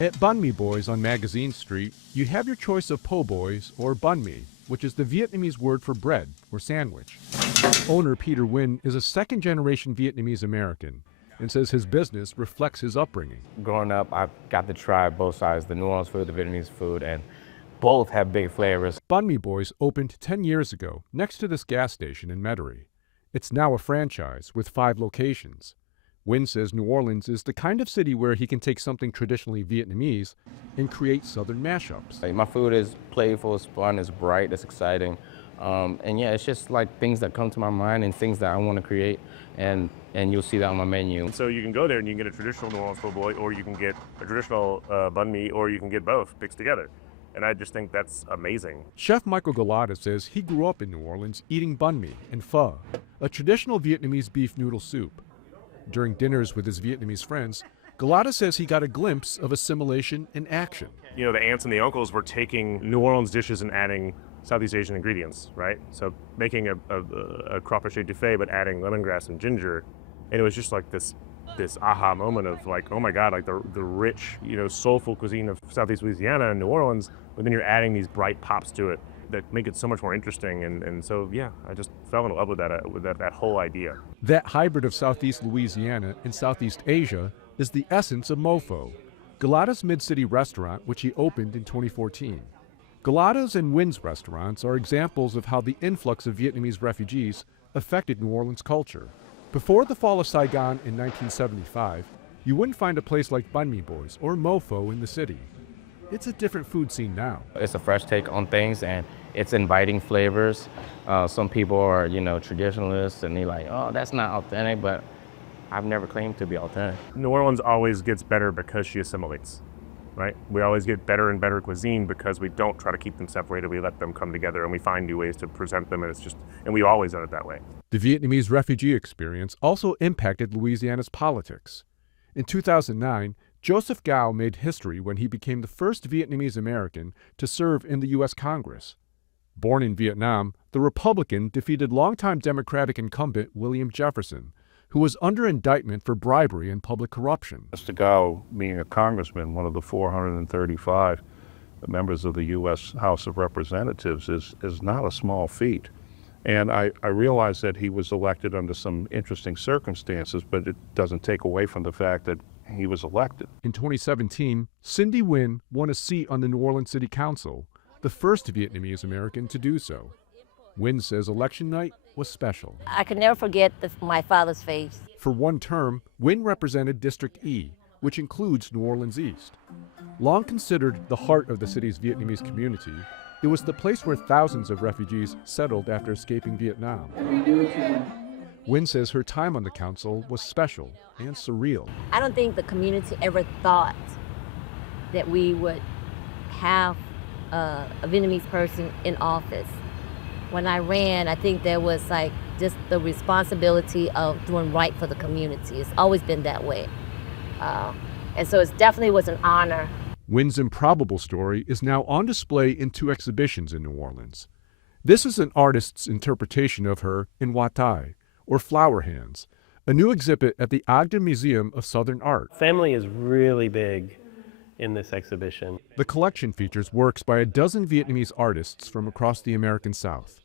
At Banh Mi Boys on Magazine Street, you have your choice of po' boys or banh mi, which is the Vietnamese word for bread or sandwich. Owner Peter Nguyen is a second-generation Vietnamese American and says his business reflects his upbringing. Growing up, I got to try both sides, the New Orleans food, the Vietnamese food, and both have big flavors. Banh Mi Boys opened 10 years ago next to this gas station in Metairie. It's now a franchise with 5 locations. Nguyen says New Orleans is the kind of city where he can take something traditionally Vietnamese and create Southern mashups. My food is playful, it's fun, it's bright, it's exciting. And yeah, it's just like things that come to my mind and things that I want to create, and you'll see that on my menu. So you can go there and you can get a traditional New Orleans po' boy, or you can get a traditional banh mi, or you can get both mixed together. And I just think that's amazing. Chef Michael Galata says he grew up in New Orleans eating banh mi and pho, a traditional Vietnamese beef noodle soup. During dinners with his Vietnamese friends, Galata says he got a glimpse of assimilation in action. You know, the aunts and the uncles were taking New Orleans dishes and adding Southeast Asian ingredients, right? So making a crawfish etouffee, but adding lemongrass and ginger. And it was just like this aha moment of like, oh my God, like the rich, soulful cuisine of Southeast Louisiana and New Orleans, but then you're adding these bright pops to it that make it so much more interesting. And so, yeah, I just fell in love with that whole idea. That hybrid of Southeast Louisiana and Southeast Asia is the essence of Mofo, Galata's Mid-City restaurant, which he opened in 2014. Galata's and Nguyen's restaurants are examples of how the influx of Vietnamese refugees affected New Orleans culture. Before the fall of Saigon in 1975, you wouldn't find a place like Banh Mi Boys or Mofo in the city. It's a different food scene now. It's a fresh take on things, and it's inviting flavors. Some people are, traditionalists, and they're like, oh, that's not authentic, but I've never claimed to be authentic. New Orleans always gets better because she assimilates, right? We always get better and better cuisine because we don't try to keep them separated. We let them come together, and we find new ways to present them, and we've always done it that way. The Vietnamese refugee experience also impacted Louisiana's politics. In 2009, Joseph Gao made history when he became the first Vietnamese American to serve in the U.S. Congress. Born in Vietnam, the Republican defeated longtime Democratic incumbent William Jefferson, who was under indictment for bribery and public corruption. Mr. Gao, being a congressman, one of the 435 members of the U.S. House of Representatives, is not a small feat. And I realize that he was elected under some interesting circumstances, but it doesn't take away from the fact that he was elected. In 2017, Cindy Nguyen won a seat on the New Orleans City Council, the first Vietnamese American to do so. Nguyen says election night was special. I can never forget my father's face. For one term, Nguyen represented District E, which includes New Orleans East. Long considered the heart of the city's Vietnamese community, it was the place where thousands of refugees settled after escaping Vietnam. Nguyen says her time on the council was special and surreal. I don't think the community ever thought that we would have a Vietnamese person in office. When I ran, I think there was like just the responsibility of doing right for the community. It's always been that way. And so it definitely was an honor. Nguyen's improbable story is now on display in 2 exhibitions in New Orleans. This is an artist's interpretation of her in Watai, or Flower Hands, a new exhibit at the Ogden Museum of Southern Art. Family is really big in this exhibition. The collection features works by a dozen Vietnamese artists from across the American South.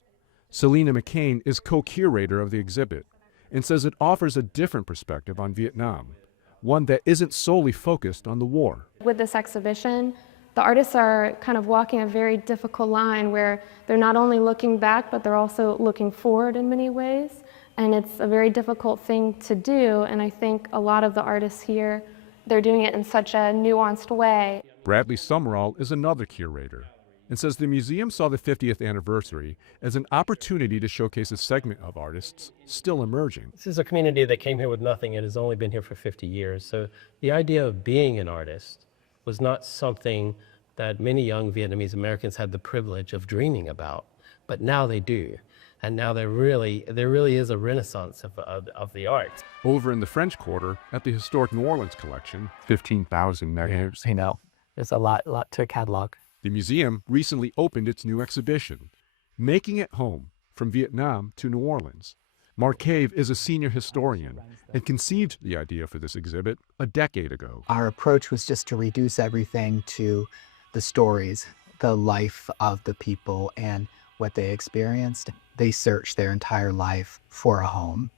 Selena McCain is co-curator of the exhibit and says it offers a different perspective on Vietnam, one that isn't solely focused on the war. With this exhibition, the artists are kind of walking a very difficult line where they're not only looking back, but they're also looking forward in many ways. And it's a very difficult thing to do, and I think a lot of the artists here, they're doing it in such a nuanced way. Bradley Summerall is another curator and says the museum saw the 50th anniversary as an opportunity to showcase a segment of artists still emerging. This is a community that came here with nothing and has only been here for 50 years. So the idea of being an artist was not something that many young Vietnamese Americans had the privilege of dreaming about, but now they do. And now there really is a renaissance of the arts. Over in the French Quarter at the historic New Orleans collection, 15,000 negatives. I know, there's a lot to catalog. The museum recently opened its new exhibition, Making It Home, From Vietnam to New Orleans, Mark Cave is a senior historian and conceived the idea for this exhibit a decade ago. Our approach was just to reduce everything to the stories, the life of the people and what they experienced. They searched their entire life for a home.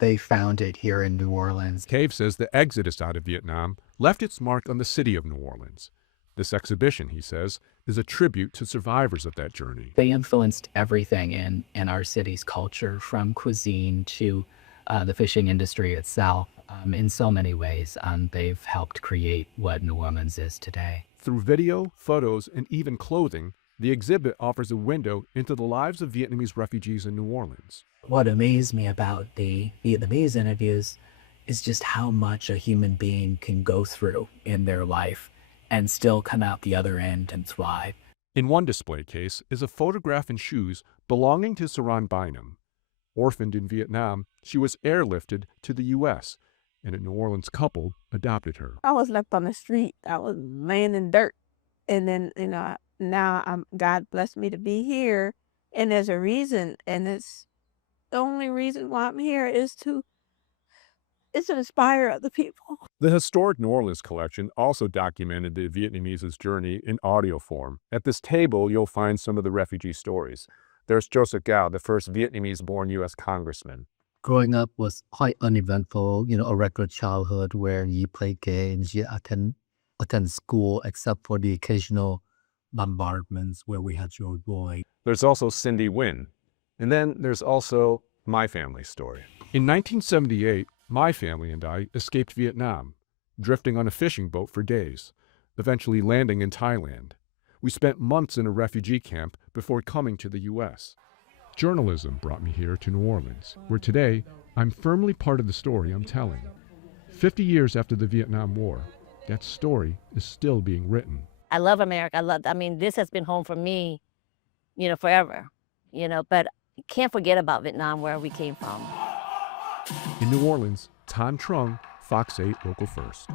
They found it here in New Orleans. Cave says the exodus out of Vietnam left its mark on the city of New Orleans. This exhibition, he says, is a tribute to survivors of that journey. They influenced everything in our city's culture, from cuisine to the fishing industry itself, in so many ways. They've helped create what New Orleans is today. Through video, photos, and even clothing, the exhibit offers a window into the lives of Vietnamese refugees in New Orleans. What amazed me about the Vietnamese interviews is just how much a human being can go through in their life and still come out the other end and thrive. In one display case is a photograph and shoes belonging to Saran Bynum. Orphaned in Vietnam, she was airlifted to the U.S., and a New Orleans couple adopted her. I was left on the street. I was laying in dirt. And then, now God blessed me to be here. And there's a reason. And it's the only reason why I'm here is to inspire other people. The historic New Orleans collection also documented the Vietnamese's journey in audio form. At this table, you'll find some of the refugee stories. There's Joseph Gao, the first Vietnamese-born U.S. congressman. Growing up was quite uneventful, a regular childhood where you play games, you attend school, except for the occasional bombardments where we had to avoid. There's also Cindy Nguyen. And then there's also my family's story. In 1978, my family and I escaped Vietnam, drifting on a fishing boat for days, eventually landing in Thailand. We spent months in a refugee camp before coming to the U.S. Journalism brought me here to New Orleans, where today I'm firmly part of the story I'm telling. 50 years after the Vietnam War, that story is still being written. I love America. This has been home for me, forever, but can't forget about Vietnam, where we came from. In New Orleans, Tan Trung, Fox 8 Local First.